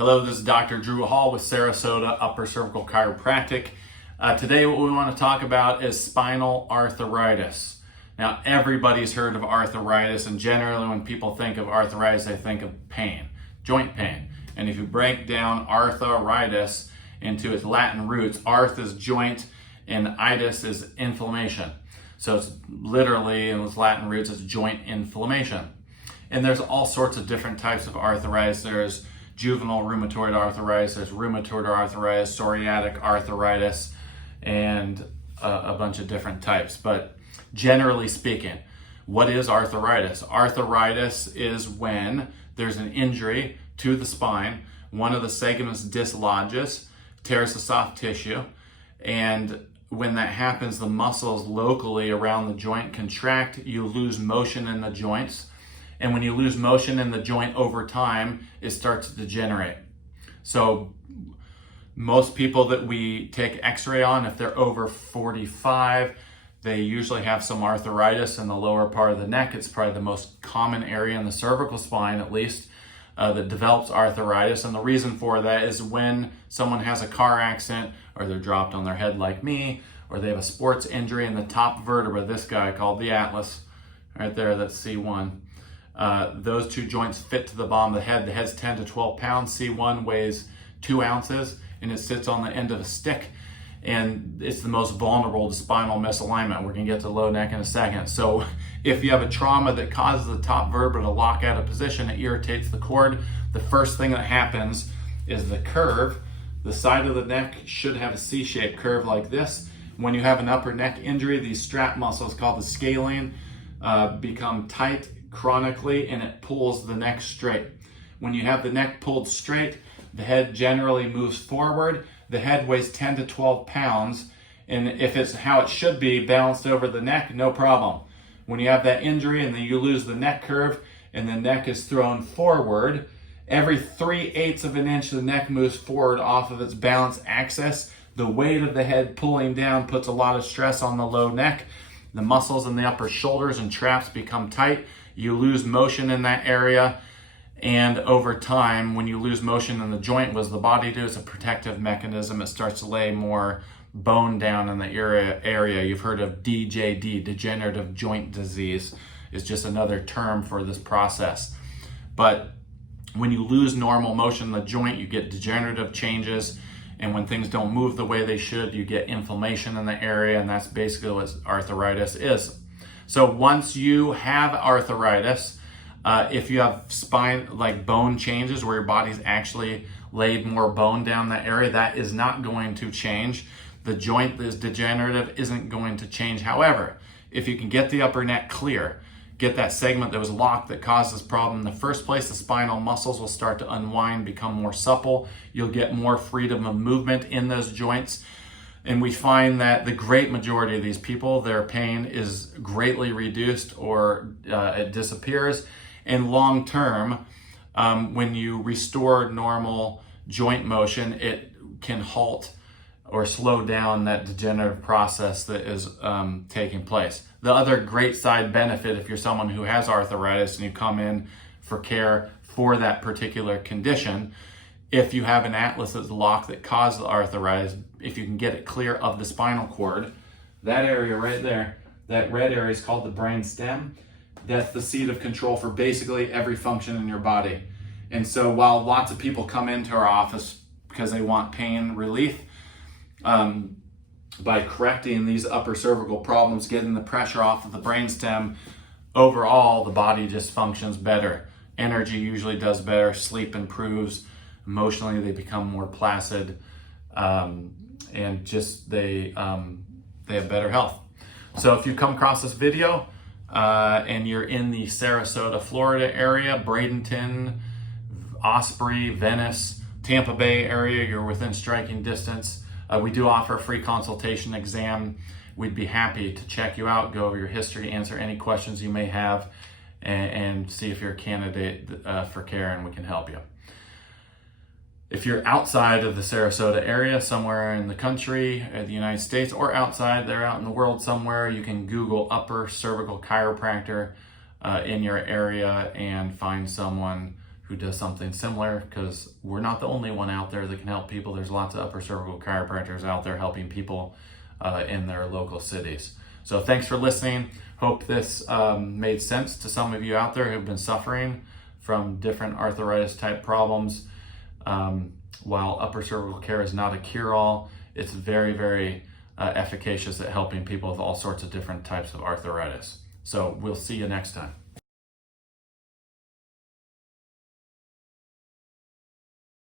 Hello, this is Dr. Drew Hall with Sarasota Upper Cervical Chiropractic. Today what we want to talk about is spinal arthritis. Now, everybody's heard of arthritis, and generally when people think of arthritis, they think of pain, joint pain. And if you break down arthritis into its Latin roots, arth is joint and itis is inflammation. So it's literally, in its Latin roots, it's joint inflammation. And there's all sorts of different types of arthritis. There's juvenile rheumatoid arthritis, there's rheumatoid arthritis, psoriatic arthritis, and a bunch of different types. But generally speaking, what is arthritis? Arthritis is when there's an injury to the spine, one of the segments dislodges, tears the soft tissue, and when that happens, the muscles locally around the joint contract, you lose motion in the joints. And when you lose motion in the joint over time, it starts to degenerate. So most people that we take x-ray on, if they're over 45, they usually have some arthritis in the lower part of the neck. It's probably the most common area in the cervical spine, at least, that develops arthritis. And the reason for that is when someone has a car accident, or they're dropped on their head like me, or they have a sports injury in the top vertebra, this guy called the atlas, right there, that's C1. Those two joints fit to the bottom of the head. The head's 10 to 12 pounds. C1 weighs 2 ounces and it sits on the end of a stick. And it's the most vulnerable to spinal misalignment. We're gonna get to the low neck in a second. So if you have a trauma that causes the top vertebra to lock out of position, it irritates the cord. The first thing that happens is the curve. The side of the neck should have a C-shaped curve like this. When you have an upper neck injury, these strap muscles called the scalene become tight chronically, and it pulls the neck straight. When you have the neck pulled straight, the head generally moves forward. The head weighs 10 to 12 pounds, and if it's how it should be, balanced over the neck, no problem. When you have that injury and then you lose the neck curve and the neck is thrown forward, every 3/8 of an inch the neck moves forward off of its balance axis. The weight of the head pulling down puts a lot of stress on the low neck. The muscles in the upper shoulders and traps become tight. You lose motion in that area, and over time, when you lose motion in the joint, what does the body do? It's a protective mechanism. It starts to lay more bone down in the area. You've heard of DJD, degenerative joint disease, is just another term for this process. But when you lose normal motion in the joint, you get degenerative changes, and when things don't move the way they should, you get inflammation in the area, and that's basically what arthritis is. So once you have arthritis, if you have spine, like bone changes where your body's actually laid more bone down that area, that is not going to change. The joint that is degenerative isn't going to change. However, if you can get the upper neck clear, get that segment that was locked that caused this problem in the first place, the spinal muscles will start to unwind, become more supple. You'll get more freedom of movement in those joints. And we find that the great majority of these people, their pain is greatly reduced or it disappears. And long term, when you restore normal joint motion, it can halt or slow down that degenerative process that is taking place. The other great side benefit, if you're someone who has arthritis and you come in for care for that particular condition, if you have an atlas that's locked that caused the arthritis, if you can get it clear of the spinal cord, that area right there, that red area is called the brain stem. That's the seat of control for basically every function in your body. And so while lots of people come into our office because they want pain relief, by correcting these upper cervical problems, getting the pressure off of the brain stem, overall the body just functions better. Energy usually does better, sleep improves, emotionally they become more placid, and just they have better health. So if you come across this video and you're in the Sarasota, Florida area, Bradenton, Osprey, Venice, Tampa Bay area, you're within striking distance, we do offer a free consultation exam. We'd be happy to check you out, go over your history, answer any questions you may have, and see if you're a candidate for care and we can help you. If you're outside of the Sarasota area, somewhere in the country, the United States, or outside there out in the world somewhere, you can Google upper cervical chiropractor in your area and find someone who does something similar, because we're not the only one out there that can help people. There's lots of upper cervical chiropractors out there helping people in their local cities. So thanks for listening. Hope this made sense to some of you out there who've been suffering from different arthritis type problems. While upper cervical care is not a cure-all, it's very, very efficacious at helping people with all sorts of different types of arthritis. So we'll see you next time.